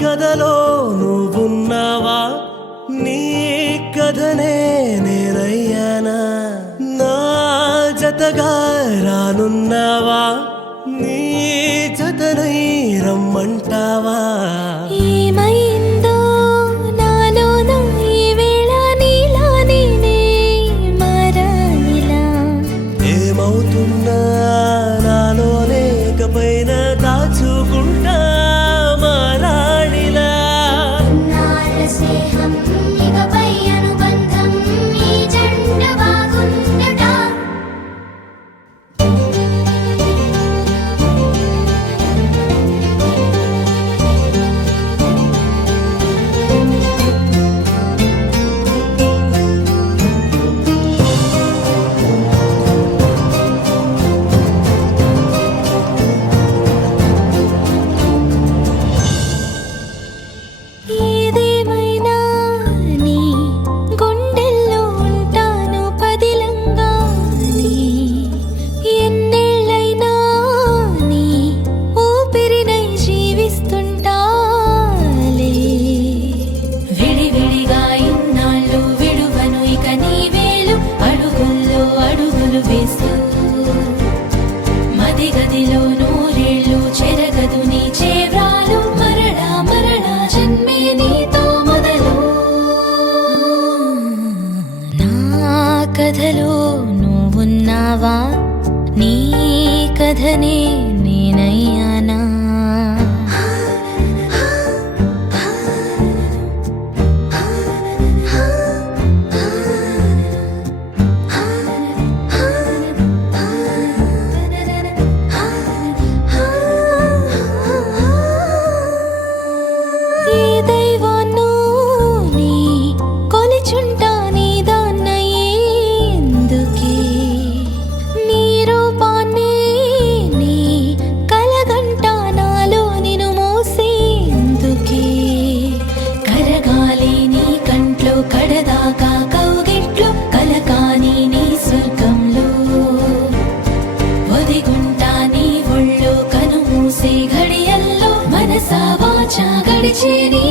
కథలో నువ్వున్నావా నీ కథనే నేనయ్యానా నా జతగా రానున్నావా నీ జతనై రమ్మంటావా ఏమైందో నాలోన ఈ వేళ నీలా నేనే మారానిలా ఏమవుతున్నా నాలో లేకపోయిన దాచుకుంటా మారాడిలా నాల స్నేహం ఇకపై అనుబంధం ఈ జంట బాగుందట ఏదేమైనా నీ గుండెల్లో ఉంటాను పదిలంగా నీ ఎన్నేళ్ళైనా నీ ఊపిరినై జీవిస్తుంటాలే విడివిడిగా ఇన్నాళ్ళు విడువను ఇక నీ వేలు అడుగుల్లో అడుగులు వేస్తూ మది గదిలో నూరేళ్ళు చెరగదు నీ చేవ్రాలు మరణ మరణ జన్మే నీతో మొదలు నా కథలో నువ్వున్నావా నీ కథనే నేనయ్యానా ఏ దైవాన్నో నీ కొలిచుంటా నీ దాన్నయ్యేందుకే నీ రూపాన్నే నీ కలగంట నాలో నిన్ను మోసేందుకే కరగాలి నీ కంట్లో కడదాకా కౌగిట్లో కలకాని నీ స్వర్గంలో ఒదిగుంటా నీ ఒళ్ళో కనుమూసే ఘడియల్లో మనసా వాచా గడిచే నీ